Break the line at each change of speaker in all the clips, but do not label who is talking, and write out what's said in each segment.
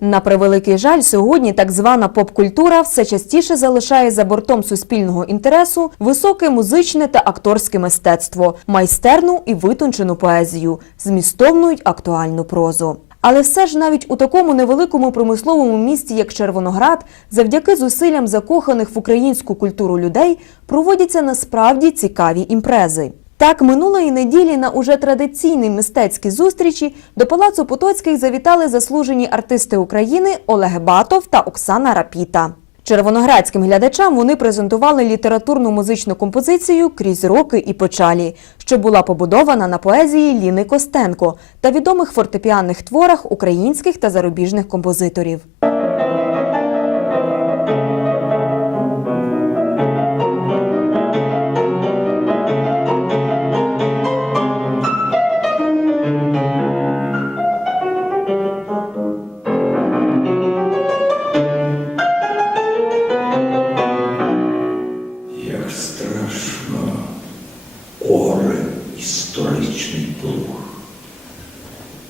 На превеликий жаль, сьогодні так звана поп-культура все частіше залишає за бортом суспільного інтересу високе музичне та акторське мистецтво, майстерну і витончену поезію, змістовну й актуальну прозу. Але все ж навіть у такому невеликому промисловому місті, як Червоноград, завдяки зусиллям закоханих в українську культуру людей проводяться насправді цікаві імпрези. Так, минулої неділі на уже традиційній мистецькій зустрічі до Палацу Потоцьких завітали заслужені артисти України Олег Батов та Оксана Рапіта. Червоноградським глядачам вони презентували літературну музичну композицію Крізь роки і печалі, що була побудована на поезії Ліни Костенко та відомих фортепіанних творах українських та зарубіжних композиторів.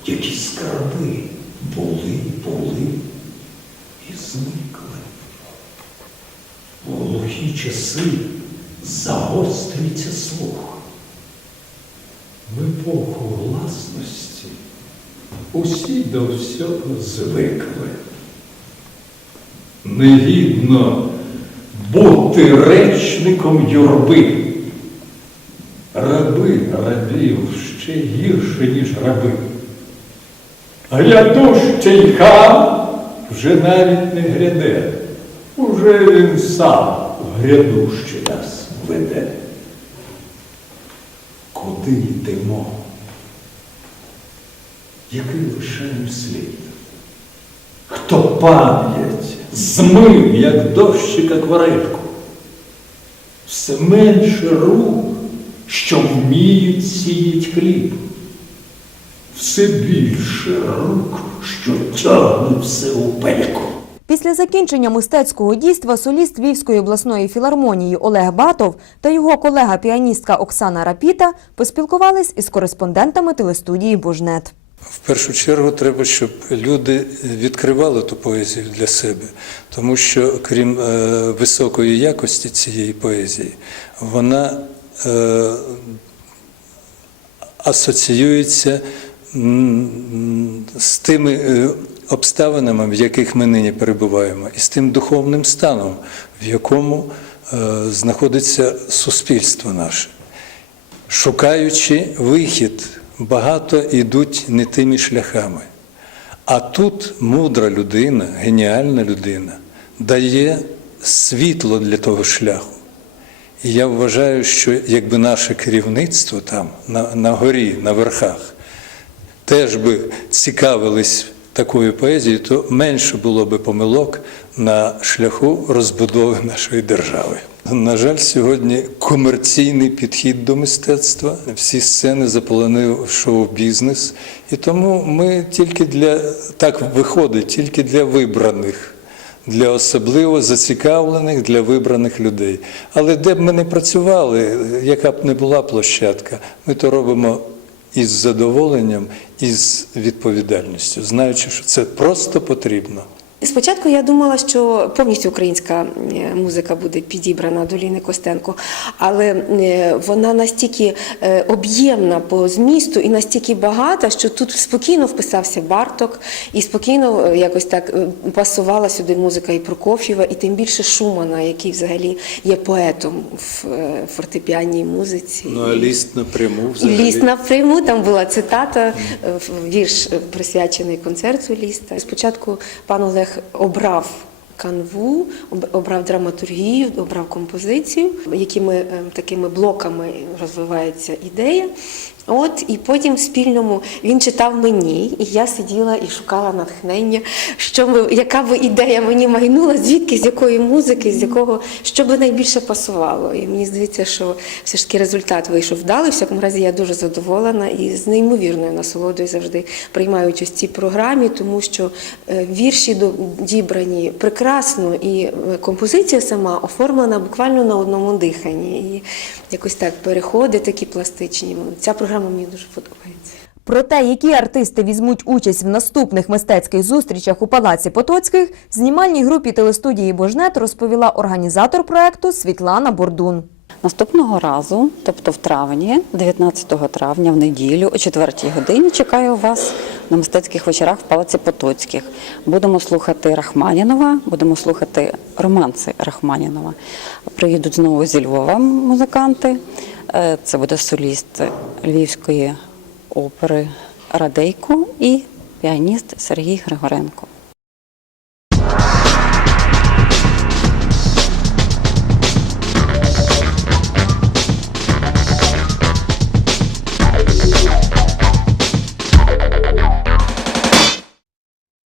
Які скарби були, були і зникли. У глухі часи загострюється слух. В епоху власності усі до всього звикли. Негідно бути речником юрби. Раби рабів ще гірше, ніж раби. Глядущий хан вже навіть не гряде, уже він сам в грядуще нас веде. Куди йдемо? Який лишаємо слід? Хто пам'ять змив, як дощик акварельку, все менше рук, що вміють сіять хліб, все більше рук, що тягнуть все у пельку.
Після закінчення мистецького дійства соліст Львівської обласної філармонії Олег Батов та його колега-піаністка Оксана Рапіта поспілкувались із кореспондентами телестудії Божнет.
В першу чергу треба, щоб люди відкривали ту поезію для себе, тому що крім е, високої якості цієї поезії, вона е, асоціюється з тими е, обставинами, в яких ми нині перебуваємо, і з тим духовним станом, в якому е, знаходиться суспільство наше шукаючи вихід, багато йдуть не тими шляхами. А тут мудра людина, геніальна людина дає світло для того шляху. І я вважаю, що якби наше керівництво там, на, на горі, на верхах, теж би цікавились такою поезією, то менше було би помилок на шляху розбудови нашої держави. На жаль, сьогодні комерційний підхід до мистецтва, всі сцени заполонив шоу-бізнес, і тому ми тільки для так виходить, тільки для вибраних. Для особливо зацікавлених, для вибраних людей. Але де б ми не працювали, яка б не була площадка, ми то робимо із задоволенням і з відповідальністю, знаючи, що це просто потрібно.
Спочатку я думала, що повністю українська е, музика буде підібрана до Ліни Костенко, але е, вона настільки е, об'ємна по змісту і настільки багата, що тут спокійно вписався Барток, і спокійно якось так пасувала сюди музика і Прокоф'єва, і тим більше Шумана, який взагалі є поетом в фортепіанній музиці.
Ну а ліст напряму взагалі.
Ліст напряму, там була цитата, вірш присвячений концерту Ліста. Спочатку пан Олег обрав канву, обрав драматургію, обрав композицію, якими е, такими блоками розвивається ідея. От і потім в спільному він читав мені, і я сиділа і шукала натхнення, що би, яка би ідея мені майнула, звідки, з якої музики, з якого що би найбільше пасувало. І мені здається, що все ж таки результат вийшов вдалий. В всякому разі, я дуже задоволена і з неймовірною насолодою завжди приймаю участь в цій програмі, тому що е, вірші дібрані прекрасно, і е, композиція сама оформлена буквально на одному диханні. І якось так переходи такі пластичні. Ця програма мені дуже подобається.
Про те, які артисти візьмуть участь в наступних мистецьких зустрічах у Палаці Потоцьких, знімальній групі телестудії Божнет розповіла організатор проекту Світлана Бордун.
Наступного разу, тобто в травні, 19 травня, в неділю, о 4 годині, чекаю вас на мистецьких вечорах в Палаці Потоцьких. Будемо слухати Рахманінова, будемо слухати романси Рахманінова. Приїдуть знову зі Львова музиканти. Е, Це буде соліст Львівської опери Радейко і піаніст Сергій Григоренко.